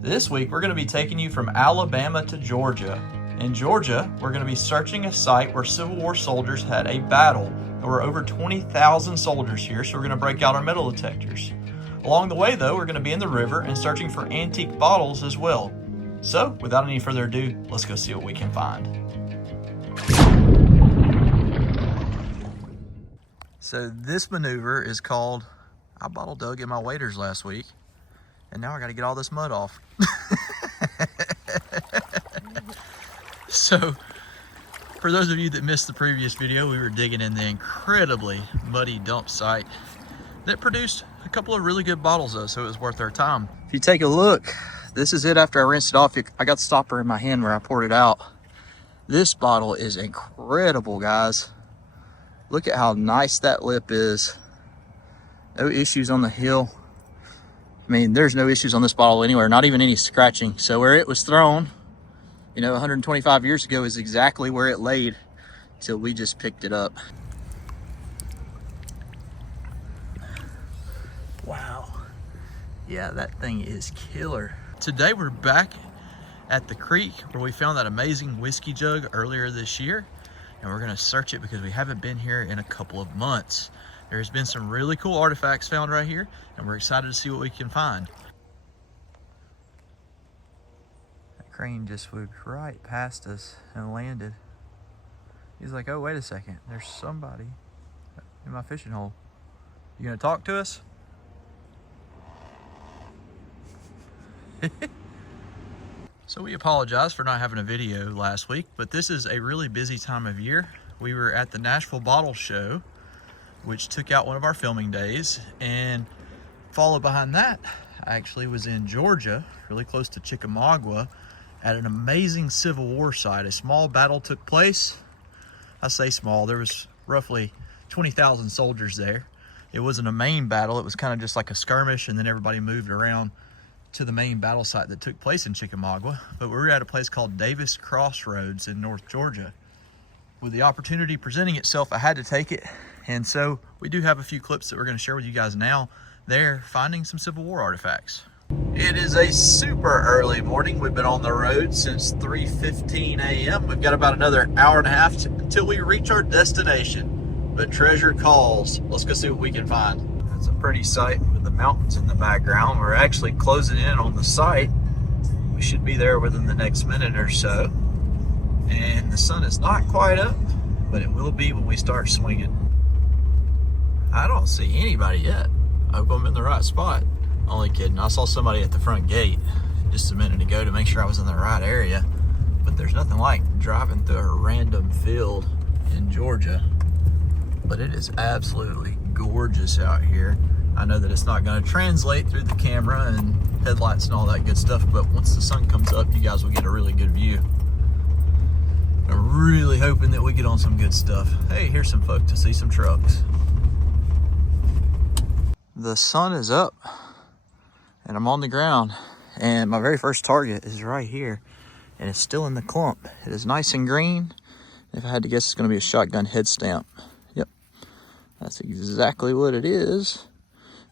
This week we're going to be taking you from Alabama to Georgia. In Georgia, we're going to be searching a site where Civil War soldiers had a battle. There were over 20,000 soldiers here, so we're going to break out our metal detectors. Along the way though, we're going to be in the river and searching for antique bottles as well. So, without any further ado, let's go see what we can find. So this maneuver is called, I bottle dug in my waders last week, and now I gotta get all this mud off. So, for those of you that missed the previous video, we were digging in the incredibly muddy dump site that produced a couple of really good bottles though, so it was worth our time. If you take a look, this is it after I rinsed it off. I got the stopper in my hand where I poured it out. This bottle is incredible, guys. Look at how nice that lip is. No issues on the heel. I mean, there's no issues on this bottle anywhere, not even any scratching. So where it was thrown, you know, 125 years ago is exactly where it laid till we just picked it up. Wow. Yeah, that thing is killer. Today we're back at the creek where we found that amazing whiskey jug earlier this year, and we're gonna search it because we haven't been here in a couple of months. There's been some really cool artifacts found right here, and we're excited to see what we can find. That crane just flew right past us and landed. He's like, oh, wait a second, there's somebody in my fishing hole. You gonna talk to us? So we apologize for not having a video last week, but this is a really busy time of year. We were at the Nashville Bottle Show, which took out one of our filming days, and followed behind that, I actually was in Georgia, really close to Chickamauga, at an amazing Civil War site. A small battle took place. I say small, there was roughly 20,000 soldiers there. It wasn't a main battle, it was kind of just like a skirmish, and then everybody moved around to the main battle site that took place in Chickamauga. But we were at a place called Davis Crossroads in North Georgia. With the opportunity presenting itself, I had to take it. And so we do have a few clips that we're going to share with you guys now. They're finding some Civil War artifacts. It is a super early morning. We've been on the road since 3:15 a.m. We've got about another hour and a half until we reach our destination. But treasure calls. Let's go see what we can find. It's a pretty sight with the mountains in the background. We're actually closing in on the site. We should be there within the next minute or so. And the sun is not quite up, but it will be when we start swinging. I don't see anybody yet. I hope I'm in the right spot. Only kidding. I saw somebody at the front gate just a minute ago to make sure I was in the right area. But there's nothing like driving through a random field in Georgia. But it is absolutely gorgeous out here. I know that it's not going to translate through the camera and headlights and all that good stuff, but once the sun comes up, you guys will get a really good view. I'm really hoping that we get on some good stuff. Hey, here's some folk to see some trucks. The sun is up and I'm on the ground, and my very first target is right here, and it's still in the clump. It is nice and green. If I had to guess, it's going to be a shotgun head stamp. Yep, that's exactly what it is.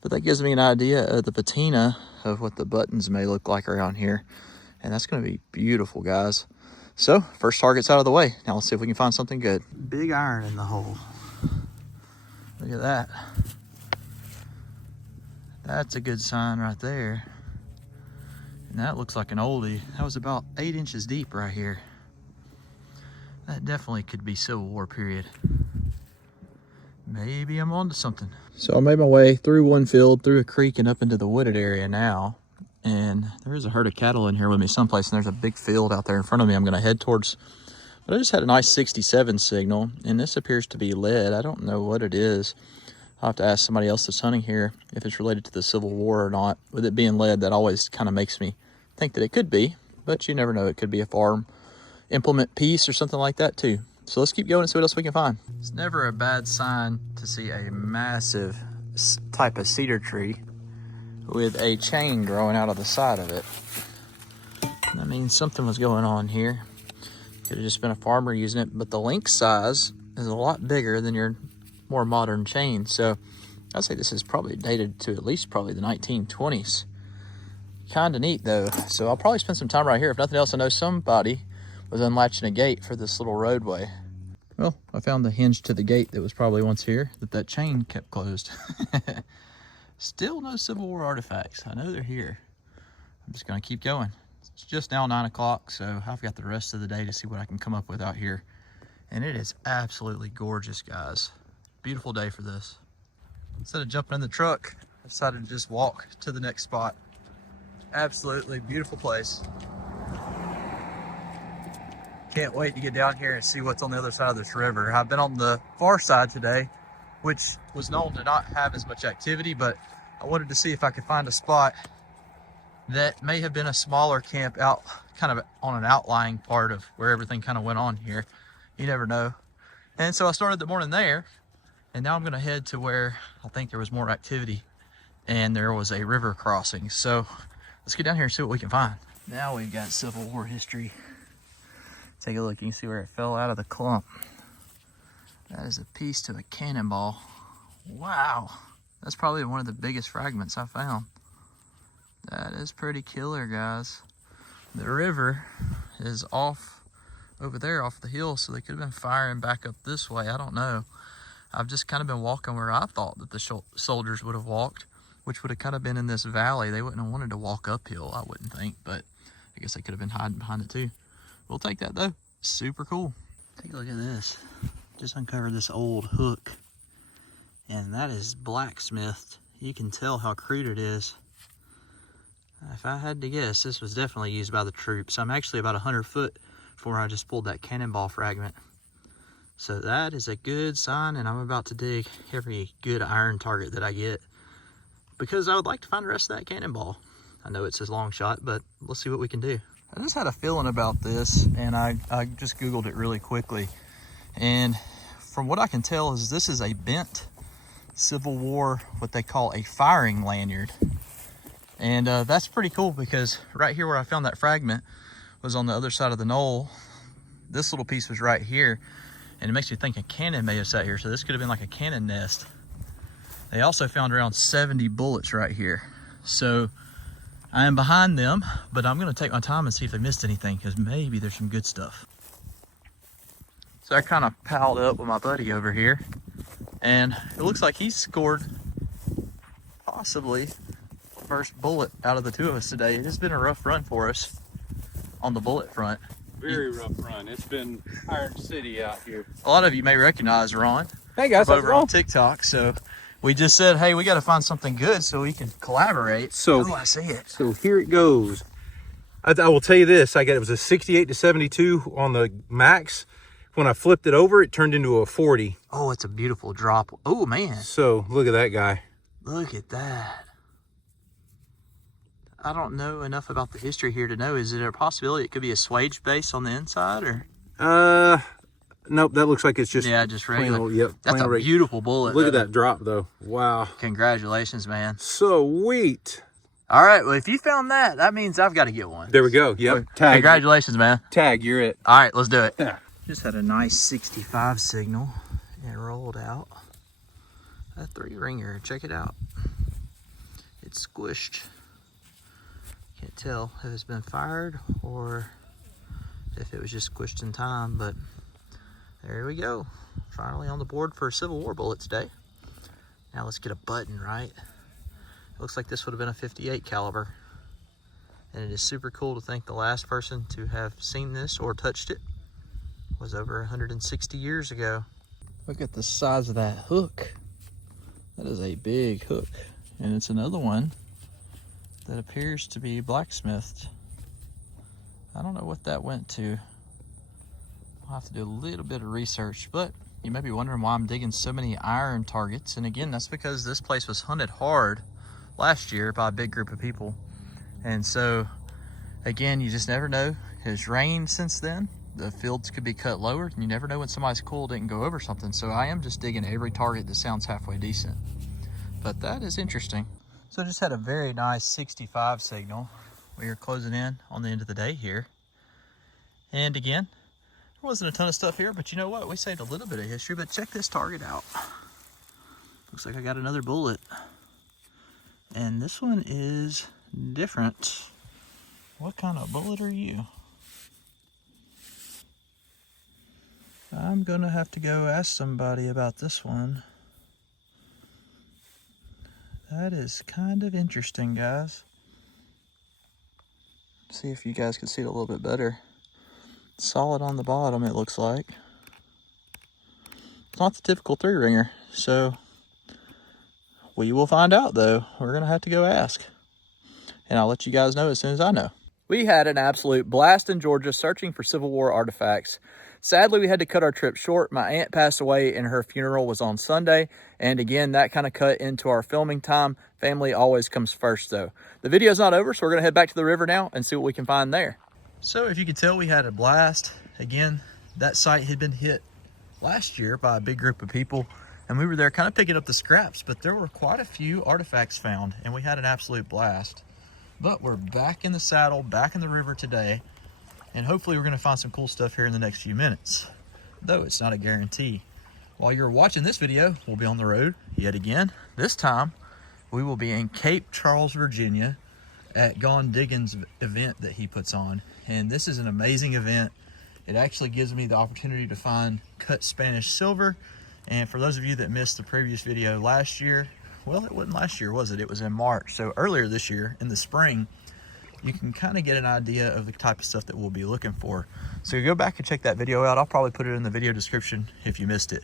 But that gives me an idea of the patina of what the buttons may look like around here, and that's going to be beautiful, guys. So, first target's out of the way. Now let's see if we can find something good. Big iron in the hole. Look at that. That's a good sign right there. And that looks like an oldie. That was about 8 inches deep right here. That definitely could be Civil War period. Maybe I'm onto something. So I made my way through one field, through a creek, and up into the wooded area now. And there is a herd of cattle in here with me someplace, and there's a big field out there in front of me I'm gonna head towards. But I just had a nice 67 signal, and this appears to be lead. I don't know what it is. I'll have to ask somebody else that's hunting here if it's related to the Civil War or not. With it being lead, that always kind of makes me think that it could be, but you never know. It could be a farm implement piece or something like that too. So let's keep going and see what else we can find. It's never a bad sign to see a massive type of cedar tree with a chain growing out of the side of it. That means something was going on here. Could have just been a farmer using it, but the link size is a lot bigger than your more modern chain. So I'd say this is probably dated to at least probably the 1920s. kind of neat though. So I'll probably spend some time right here. If nothing else, I know somebody was unlatching a gate for this little roadway. Well, I found the hinge to the gate that was probably once here, that chain kept closed. Still no Civil War artifacts. I know they're here. I'm just gonna keep going. It's just now 9 o'clock, so I've got the rest of the day to see what I can come up with out here. And it is absolutely gorgeous, guys. Beautiful day for this. Instead of jumping in the truck, I decided to just walk to the next spot. Absolutely beautiful place. Can't wait to get down here and see what's on the other side of this river. I've been on the far side today, which was known to not have as much activity, but I wanted to see if I could find a spot that may have been a smaller camp out kind of on an outlying part of where everything kind of went on here. You never know. And so I started the morning there, and now I'm gonna head to where I think there was more activity and there was a river crossing. So let's get down here and see what we can find. Now we've got Civil War history. Take a look, you can see where it fell out of the clump. That is a piece to a cannonball. Wow, that's probably one of the biggest fragments I found. That is pretty killer, guys. The river is off over there off the hill, so they could have been firing back up this way. I don't know. I've just kind of been walking where I thought that the soldiers would have walked, which would have kind of been in this valley. They wouldn't have wanted to walk uphill, I wouldn't think, but I guess they could have been hiding behind it too. We'll take that though. Super cool. Take a look at this. Just uncovered this old hook, and that is blacksmithed. You can tell how crude it is. If I had to guess, this was definitely used by the troops. I'm actually about 100 foot from where I just pulled that cannonball fragment. So that is a good sign, and I'm about to dig every good iron target that I get, because I would like to find the rest of that cannonball. I know it's a long shot, but let's see what we can do. I just had a feeling about this, and I just Googled it really quickly. And from what I can tell is this is a bent Civil War, what they call a firing lanyard. And that's pretty cool, because right here where I found that fragment was on the other side of the knoll. This little piece was right here, and it makes me think a cannon may have sat here. So this could have been like a cannon nest. They also found around 70 bullets right here. So I am behind them, but I'm gonna take my time and see if they missed anything, because maybe there's some good stuff. So I kind of palled up with my buddy over here, and it looks like he scored possibly the first bullet out of the two of us today. It has been a rough run for us on the bullet front. Very rough run. It's been Iron City out here. A lot of you may recognize Ron. Hey guys, over on TikTok. So we just said, hey, we got to find something good so we can collaborate. So I see it. So here it goes. I will tell you this. It was a 68 to 72 on the max. When I flipped it over, it turned into a 40. Oh, it's a beautiful drop. Oh man. So look at that guy. Look at that. I don't know enough about the history here to know. Is it a possibility it could be a swage base on the inside, or? Nope. That looks like it's just just regular. Old, yep. That's a beautiful bullet. Look at that drop, though. Wow. Congratulations, man. Sweet. All right. Well, if you found that, that means I've got to get one. There we go. Yep. Tag. Congratulations, man. Tag. You're it. All right. Let's do it. Yeah. Just had a nice 65 signal and rolled out a 3-ringer. Check it out. It's squished. Can't tell if it's been fired or if it was just squished in time, but there we go. Finally on the board for a Civil War bullet today. Now let's get a button, right? It looks like this would have been a 58 caliber. And it is super cool to think the last person to have seen this or touched it was over 160 years ago. Look at the size of that hook. That is a big hook. And it's another one that appears to be blacksmithed. I don't know what that went to. I'll have to do a little bit of research, but you may be wondering why I'm digging so many iron targets. And again, that's because this place was hunted hard last year by a big group of people. And so, again, you just never know. It's rained since then. The fields could be cut lower, and you never know when somebody's cool didn't go over something. So I am just digging every target that sounds halfway decent. But that is interesting. So I just had a very nice 65 signal. We are closing in on the end of the day here. And again, there wasn't a ton of stuff here, but you know what? We saved a little bit of history, but check this target out. Looks like I got another bullet. And this one is different. What kind of bullet are you? I'm gonna have to go ask somebody about this one. That is kind of interesting, guys. See if you guys can see it a little bit better. Solid on the bottom, it looks like. It's not the typical 3-ringer, so we will find out though. We're gonna have to go ask. And I'll let you guys know as soon as I know. We had an absolute blast in Georgia searching for Civil War artifacts. Sadly, we had to cut our trip short. My aunt passed away and her funeral was on Sunday. And again, that kind of cut into our filming time. Family always comes first though. The video's not over, so we're gonna head back to the river now and see what we can find there. So if you can tell, we had a blast. Again, that site had been hit last year by a big group of people, and we were there kind of picking up the scraps, but there were quite a few artifacts found and we had an absolute blast. But we're back in the saddle, back in the river today, and hopefully we're gonna find some cool stuff here in the next few minutes, though it's not a guarantee. While you're watching this video, we'll be on the road yet again. This time, we will be in Cape Charles, Virginia at Gone Diggins' event that he puts on. And this is an amazing event. It actually gives me the opportunity to find cut Spanish silver. And for those of you that missed the previous video last year, well, it wasn't last year, was it? It was in March. So earlier this year, in the spring, you can kind of get an idea of the type of stuff that we'll be looking for. So go back and check that video out. I'll probably put it in the video description if you missed it.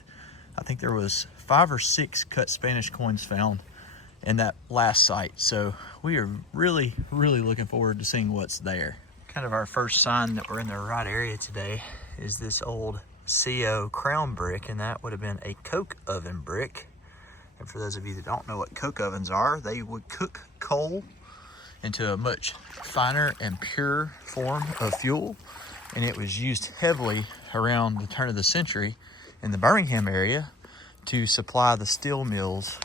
I think there was 5 or 6 cut Spanish coins found in that last site. So we are really, really looking forward to seeing what's there. Kind of our first sign that we're in the right area today is this old CO crown brick, and that would have been a coke oven brick. And for those of you that don't know what coke ovens are, they would cook coal into a much finer and pure form of fuel. And it was used heavily around the turn of the century in the Birmingham area to supply the steel mills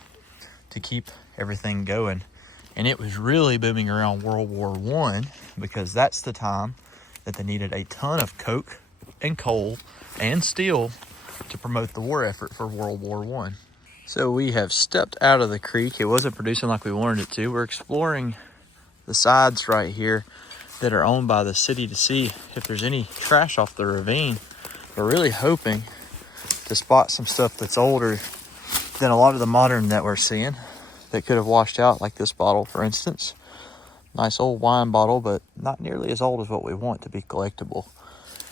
to keep everything going. And it was really booming around World War I, because that's the time that they needed a ton of coke and coal and steel to promote the war effort for World War I. So we have stepped out of the creek. It wasn't producing like we wanted it to. We're exploring the sides right here that are owned by the city to see if there's any trash off the ravine. We're really hoping to spot some stuff that's older than a lot of the modern that we're seeing that could have washed out, like this bottle, for instance. Nice old wine bottle, but not nearly as old as what we want to be collectible.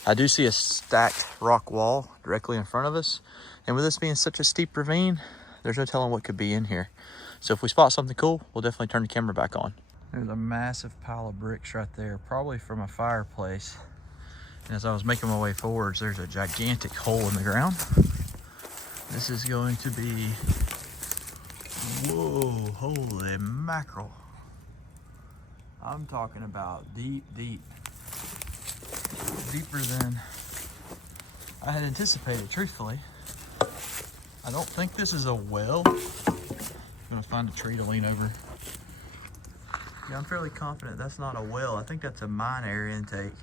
I do see a stacked rock wall directly in front of us. And with this being such a steep ravine, there's no telling what could be in here. So if we spot something cool, we'll definitely turn the camera back on. There's a massive pile of bricks right there, probably from a fireplace. And as I was making my way forwards, there's a gigantic hole in the ground. This is going to be, whoa, holy mackerel. I'm talking about deep, deep. Deeper than I had anticipated, truthfully. I don't think this is a well. I'm gonna find a tree to lean over. Yeah, I'm fairly confident that's not a well. I think that's a mine air intake.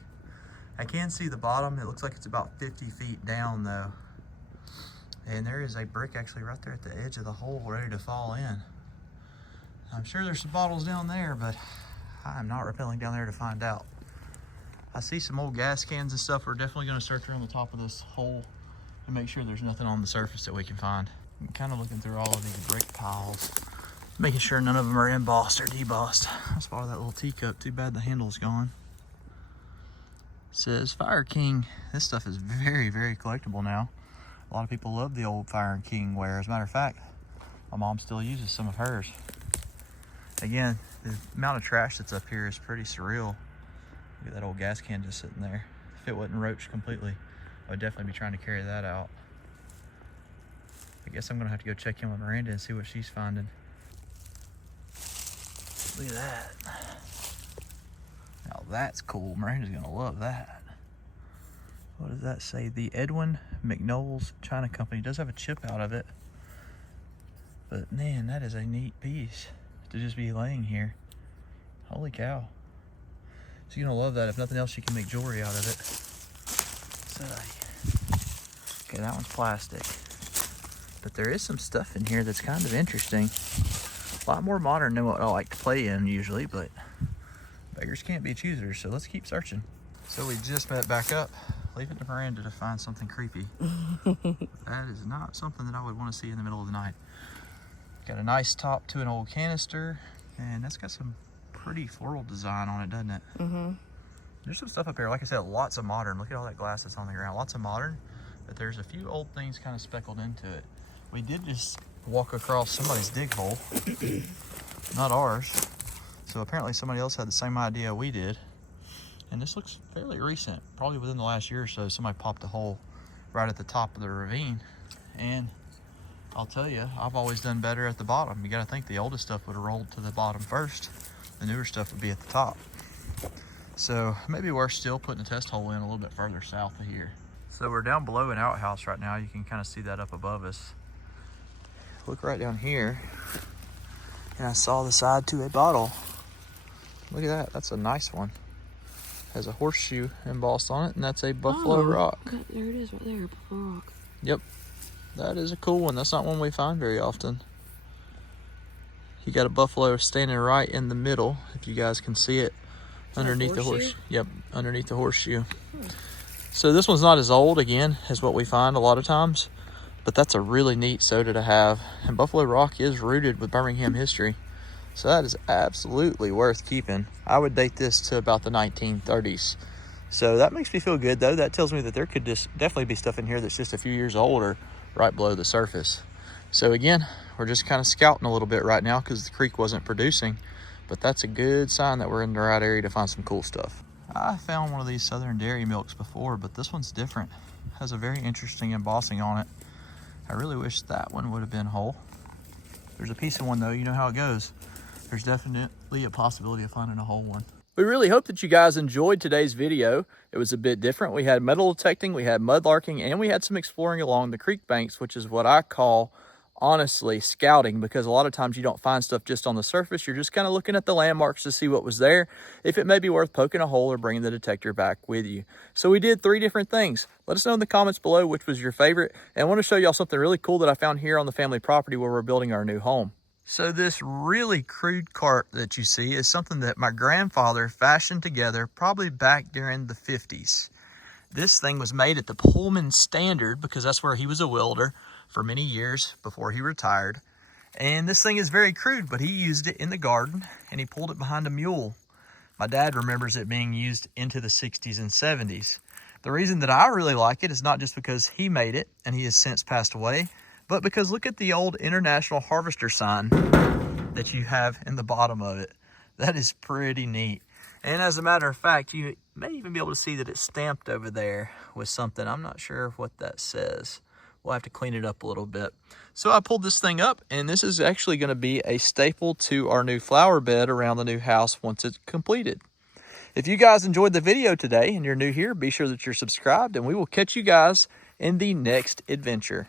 I can see the bottom. It looks like it's about 50 feet down though. And there is a brick actually right there at the edge of the hole ready to fall in. I'm sure there's some bottles down there, but I'm not rappelling down there to find out. I see some old gas cans and stuff. We're definitely gonna search around the top of this hole and make sure there's nothing on the surface that we can find. I'm kind of looking through all of these brick piles, making sure none of them are embossed or debossed. I spotted that little teacup. Too bad the handle's gone. It says Fire King. This stuff is very, very collectible now. A lot of people love the old Fire King ware. As a matter of fact, my mom still uses some of hers. Again, the amount of trash that's up here is pretty surreal. Look at that old gas can just sitting there. If it wasn't roached completely, I would definitely be trying to carry that out. I guess I'm gonna have to go check in with Miranda and see what she's finding. Look at that. Now that's cool. Miranda's gonna love that. What does that say? The Edwin McNoll's China Company. It does have a chip out of it. But man, that is a neat piece to just be laying here. Holy cow. She's gonna love that. If nothing else, she can make jewelry out of it. So, okay, that one's plastic. But there is some stuff in here that's kind of interesting. A lot more modern than what I like to play in usually, but Beggars can't be choosers, so let's keep searching. So we just met back up. Leave it to Miranda to find something creepy. That is not something that I would want to see in the middle of the night. Got a nice top to an old canister, and that's got some pretty floral design on it, doesn't it? Mm-hmm. There's some stuff up here, like I said, lots of modern. Look at all that glass that's on the ground. Lots of modern, but there's a few old things kind of speckled into it. We did just walk across somebody's dig hole, not ours. So apparently somebody else had the same idea we did. And this looks fairly recent, probably within the last year or so. Somebody popped a hole right at the top of the ravine. And I'll tell you, I've always done better at the bottom. You gotta think the oldest stuff would have rolled to the bottom first. The newer stuff would be at the top. So maybe worse still, putting a test hole in a little bit further south of here. So we're down below an outhouse right now. You can kind of see that up above us. Look right down here, and I saw the side to a bottle. Look at that, that's a nice one. Has a horseshoe embossed on it, and that's a buffalo rock. There it is right there, buffalo rock. Yep, that is a cool one. That's not one we find very often. You got a buffalo standing right in the middle, if you guys can see it, underneath the horseshoe. Yep, underneath the horseshoe. So this one's not as old, again, as what we find a lot of times, but that's a really neat soda to have. And Buffalo Rock is rooted with Birmingham history. So that is absolutely worth keeping. I would date this to about the 1930s. So that makes me feel good, though. That tells me that there could just definitely be stuff in here that's just a few years old or right below the surface. So again, we're just kind of scouting a little bit right now because the creek wasn't producing. But that's a good sign that we're in the right area to find some cool stuff. I found one of these Southern Dairy milks before, but this one's different. It has a very interesting embossing on it. I really wish that one would have been whole. There's a piece of one, though. You know how it goes. There's definitely a possibility of finding a whole one. We really hope that you guys enjoyed today's video. It was a bit different. We had metal detecting, we had mudlarking, and we had some exploring along the creek banks, which is what I call, honestly, scouting, because a lot of times you don't find stuff just on the surface. You're just kind of looking at the landmarks to see what was there, if it may be worth poking a hole or bringing the detector back with you. So we did 3 different things. Let us know in the comments below which was your favorite. And I want to show y'all something really cool that I found here on the family property where we're building our new home. So this really crude cart that you see is something that my grandfather fashioned together probably back during the 50s. This thing was made at the Pullman Standard because that's where he was a welder for many years before he retired. And this thing is very crude, but he used it in the garden and he pulled it behind a mule. My dad remembers it being used into the 60s and 70s. The reason that I really like it is not just because he made it and he has since passed away, but because look at the old International Harvester sign that you have in the bottom of it. That is pretty neat. And as a matter of fact, you may even be able to see that it's stamped over there with something. I'm not sure what that says. We'll have to clean it up a little bit. So I pulled this thing up, and this is actually going to be a staple to our new flower bed around the new house once it's completed. If you guys enjoyed the video today and you're new here, be sure that you're subscribed, and we will catch you guys in the next adventure.